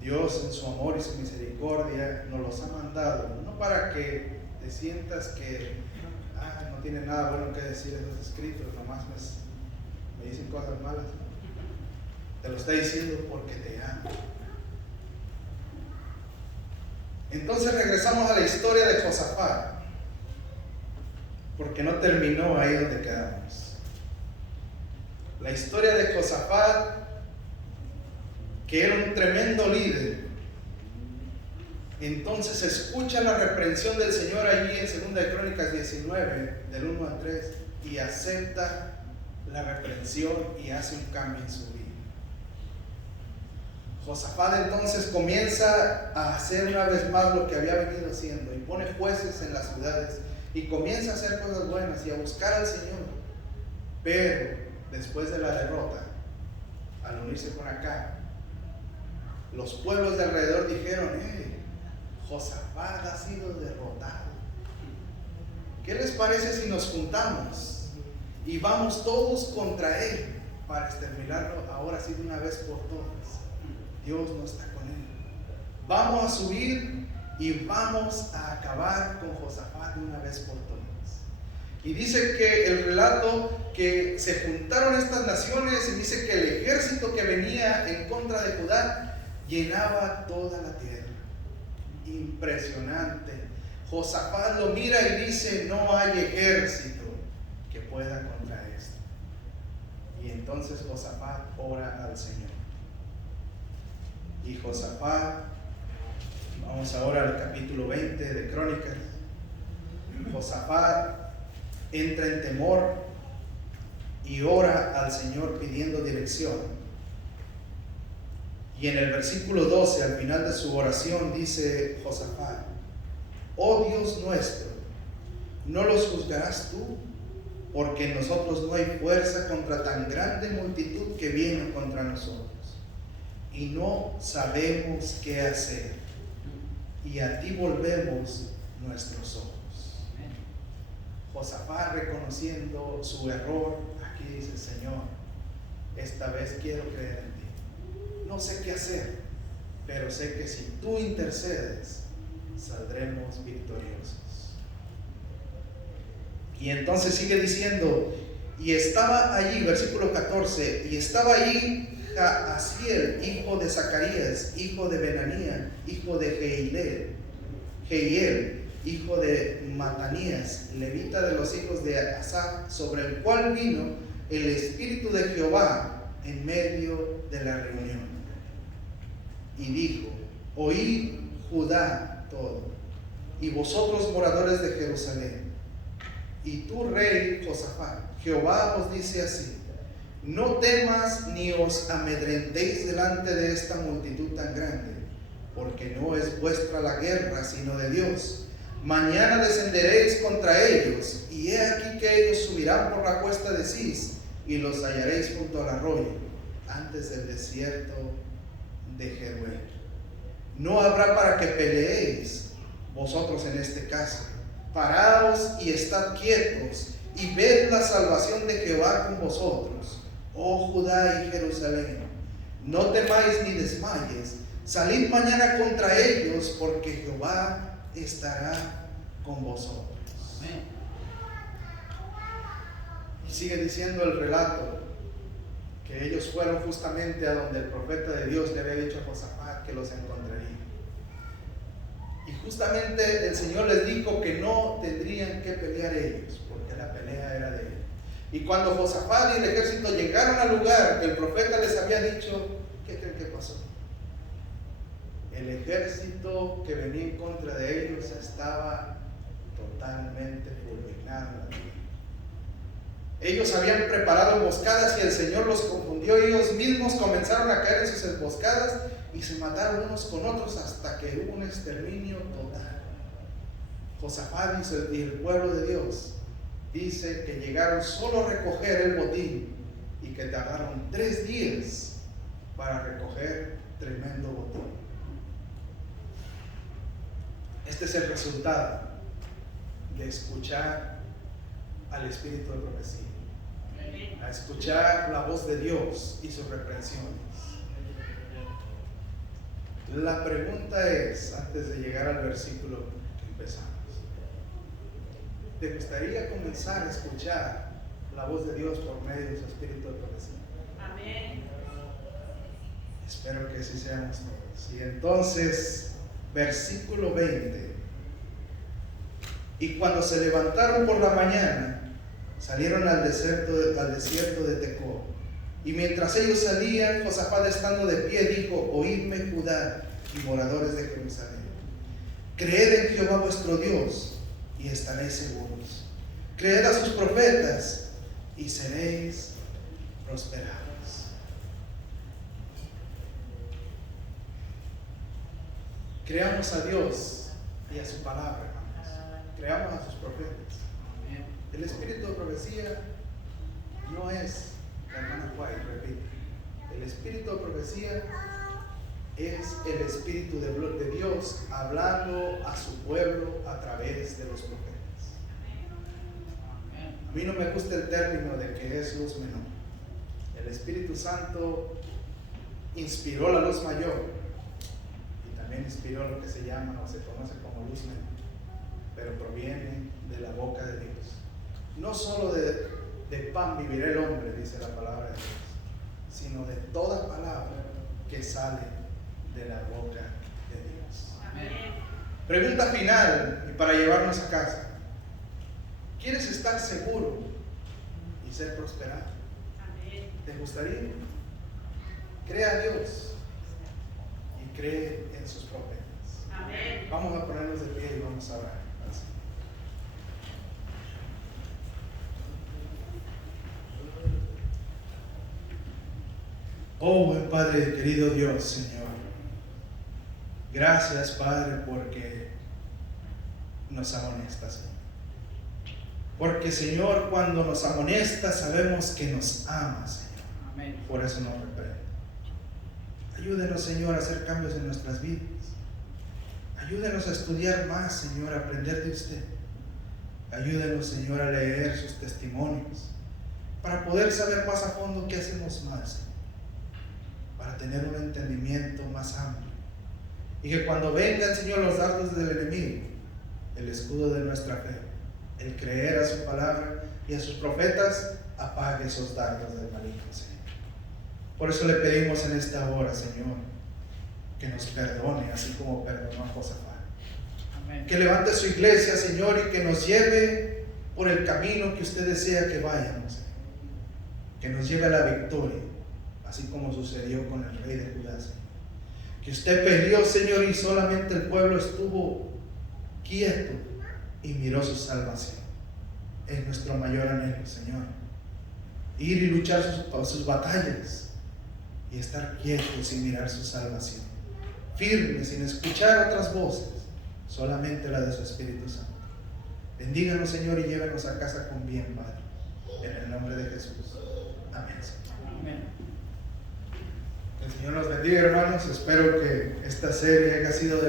Dios, en su amor y su misericordia, nos los ha mandado, no para que te sientas que no tiene nada bueno que decir esos escritos, nomás me dicen cosas malas. Te lo está diciendo porque te ama. Entonces regresamos a la historia de Josafat, porque no terminó ahí donde quedamos. La historia de Josafat, que era un tremendo líder, entonces escucha la reprensión del Señor allí en 2 Crónicas 19, del 1 al 3, y acepta la reprensión y hace un cambio en su vida. Josafat entonces comienza a hacer una vez más lo que había venido haciendo y pone jueces en las ciudades y comienza a hacer cosas buenas y a buscar al Señor. Pero después de la derrota, al unirse con Acab, los pueblos de alrededor dijeron: Josafat ha sido derrotado. ¿Qué les parece si nos juntamos y vamos todos contra él para exterminarlo ahora sí de una vez por todas? Dios no está con él. Vamos a subir y vamos a acabar con Josafat de una vez por todas. Y dice que el relato que se juntaron estas naciones, y dice que el ejército que venía en contra de Judá llenaba toda la tierra. Impresionante. Josafat lo mira y dice: no hay ejército que pueda contra esto. Y entonces Josafat ora al Señor. Y Josafat, vamos ahora al capítulo 20 de Crónicas. Josafat entra en temor y ora al Señor pidiendo dirección. Y en el versículo 12, al final de su oración, dice Josafat: oh Dios nuestro, ¿no los juzgarás tú? Porque en nosotros no hay fuerza contra tan grande multitud que viene contra nosotros, y no sabemos qué hacer, y a ti volvemos nuestros ojos. Josafat, reconociendo su error, aquí dice: Señor, esta vez quiero creer en ti. No sé qué hacer, pero sé que si tú intercedes, saldremos victoriosos. Y entonces sigue diciendo: y estaba allí, versículo 14, y estaba allí Jaasiel, hijo de Zacarías, hijo de Benanía, hijo de Jehiel, hijo de Matanías, levita de los hijos de Asaf, sobre el cual vino el Espíritu de Jehová en medio de la reunión. Y dijo: oíd Judá todo, y vosotros moradores de Jerusalén, y tú rey Josafat, Jehová os dice así: no temas ni os amedrentéis delante de esta multitud tan grande, porque no es vuestra la guerra, sino de Dios. Mañana descenderéis contra ellos, y he aquí que ellos subirán por la cuesta de Cis, y los hallaréis junto al arroyo, antes del desierto de Jeruel. No habrá para que peleéis vosotros en este caso. Paraos y estad quietos, y ved la salvación de Jehová con vosotros, oh Judá y Jerusalén. No temáis ni desmayes. Salid mañana contra ellos, porque Jehová estará con vosotros. Amén. Y sigue diciendo el relato que ellos fueron justamente a donde el profeta de Dios le había dicho a Josafat que los encontraría. Y justamente el Señor les dijo que no tendrían que pelear ellos, porque la pelea era de él. Y cuando Josafat y el ejército llegaron al lugar que el profeta les había dicho, ¿qué creen que pasó? El ejército que venía en contra de ellos estaba totalmente fulminado. Ellos habían preparado emboscadas y el Señor los confundió, y ellos mismos comenzaron a caer en sus emboscadas y se mataron unos con otros hasta que hubo un exterminio total. Josafat y el pueblo de Dios dice que llegaron solo a recoger el botín y que tardaron 3 días para recoger tremendo botín. Este es el resultado de escuchar al Espíritu de profecía, a escuchar la voz de Dios y sus reprensiones. La pregunta es, antes de llegar al versículo que empezamos, ¿te gustaría comenzar a escuchar la voz de Dios por medio de su Espíritu de profecía? Amén. Espero que así seamos todos. Y entonces, versículo 20: y cuando se levantaron por la mañana, salieron al desierto de Tecoa. Y mientras ellos salían, Josafat, estando de pie, dijo: oídme Judá y moradores de Jerusalén, creed en Jehová vuestro Dios y estaréis seguros. Creed a sus profetas y seréis prosperados. Creamos a Dios y a su palabra, hermanos. Creamos a sus profetas. El espíritu de profecía no es, la hermana White repite, el espíritu de profecía es el espíritu de Dios hablando a su pueblo a través de los profetas. A mí no me gusta el término de que es luz menor. El Espíritu Santo inspiró la luz mayor y también inspiró lo que se llama o se conoce como luz menor, pero proviene de la boca de Dios. No solo de pan vivirá el hombre, dice la palabra de Dios, sino de toda palabra que sale de la boca de Dios. Amén. Pregunta final y para llevarnos a casa. ¿Quieres estar seguro y ser prosperado? Amén. ¿Te gustaría? Cree a Dios y cree en sus profetas. Amén. Vamos a ponernos de pie y vamos a orar. Oh, buen Padre, querido Dios, Señor. Gracias, Padre, porque nos amonestas, Señor. Porque, Señor, cuando nos amonestas, sabemos que nos amas, Señor. Amén. Por eso nos reprende. Ayúdenos, Señor, a hacer cambios en nuestras vidas. Ayúdenos a estudiar más, Señor, a aprender de usted. Ayúdenos, Señor, a leer sus testimonios para poder saber más a fondo qué hacemos mal, Señor. Para tener un entendimiento más amplio. Y que cuando vengan, Señor, los dardos del enemigo, el escudo de nuestra fe, el creer a su palabra y a sus profetas, apague esos dardos del maligno, Señor. Por eso le pedimos en esta hora, Señor, que nos perdone, así como perdonó a Josafat. Amén. Que levante su iglesia, Señor, y que nos lleve por el camino que usted desea que vayamos, Señor. Que nos lleve a la victoria, así como sucedió con el rey de Judá, Señor. Que usted peleó, Señor, y solamente el pueblo estuvo quieto y miró su salvación. Es nuestro mayor anhelo, Señor. Ir y luchar sus batallas y estar quietos y mirar su salvación. Firmes, sin escuchar otras voces, solamente la de su Espíritu Santo. Bendíganos, Señor, y llévenos a casa con bien, Padre. En el nombre de Jesús. Amén, Señor. Amén. El Señor los bendiga, hermanos. Espero que esta serie haya sido de